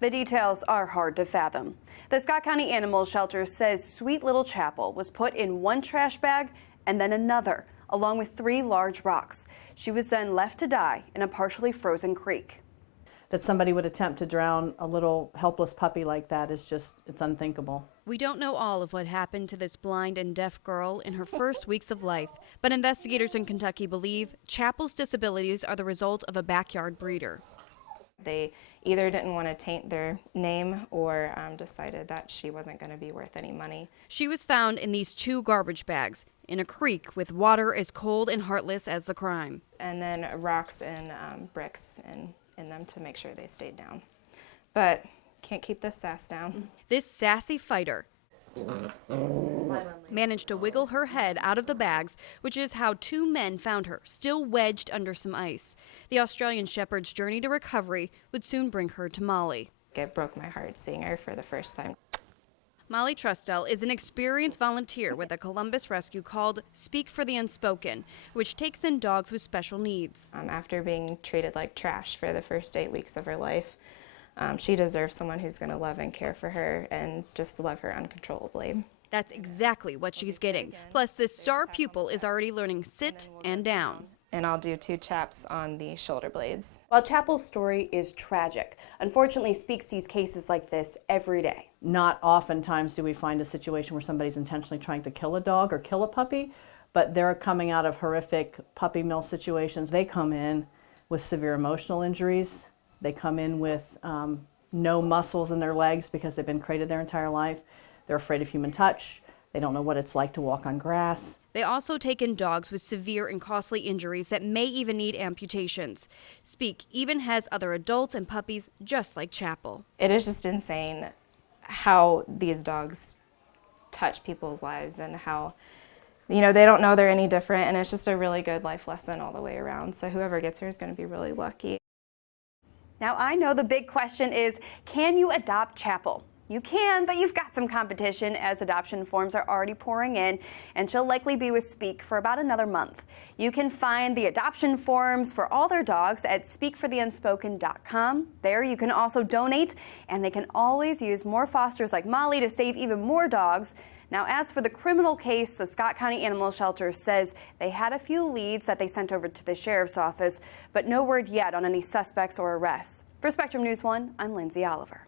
The details are hard to fathom. The Scott County Animal Shelter says sweet little Chapel was put in one trash bag and then another, along with 3 large rocks. She was then left to die in a partially frozen creek. That somebody would attempt to drown a little helpless puppy like that is just, it's unthinkable. We don't know all of what happened to this blind and deaf girl in her first weeks of life, but investigators in Kentucky believe Chapel's disabilities are the result of a backyard breeder. They either didn't want to taint their name or decided that she wasn't going to be worth any money. She was found in these 2 garbage bags in a creek with water as cold and heartless as the crime. And then rocks and bricks in them to make sure they stayed down. But can't keep this sass down. This sassy fighter managed to wiggle her head out of the bags, which is how 2 men found her, still wedged under some ice. The Australian Shepherd's journey to recovery would soon bring her to Molly. It broke my heart seeing her for the first time. Molly Trustel is an experienced volunteer with a Columbus rescue called Speak for the Unspoken, which takes in dogs with special needs. After being treated like trash for the first 8 weeks of her life, she deserves someone who's going to love and care for her and just love her uncontrollably. That's exactly what she's getting. Plus, this star pupil is already learning sit and down. And I'll do 2 chaps on the shoulder blades. While Chapel's story is tragic, unfortunately Speak sees cases like this every day. Not oftentimes do we find a situation where somebody's intentionally trying to kill a dog or kill a puppy, but they're coming out of horrific puppy mill situations. They come in with severe emotional injuries. They come in with no muscles in their legs because they've been crated their entire life. They're afraid of human touch. They don't know what it's like to walk on grass. They also take in dogs with severe and costly injuries that may even need amputations. Speak even has other adults and puppies just like Chapel. It is just insane how these dogs touch people's lives and how, they don't know they're any different, and it's just a really good life lesson all the way around. So whoever gets her is going to be really lucky. Now I know the big question is, can you adopt Chapel? You can, but you've got some competition as adoption forms are already pouring in, and she'll likely be with Speak for about another month. You can find the adoption forms for all their dogs at speakfortheunspoken.com. There you can also donate, and they can always use more fosters like Molly to save even more dogs. Now, as for the criminal case, the Scott County Animal Shelter says they had a few leads that they sent over to the sheriff's office, but no word yet on any suspects or arrests. For Spectrum News 1, I'm Lindsay Oliver.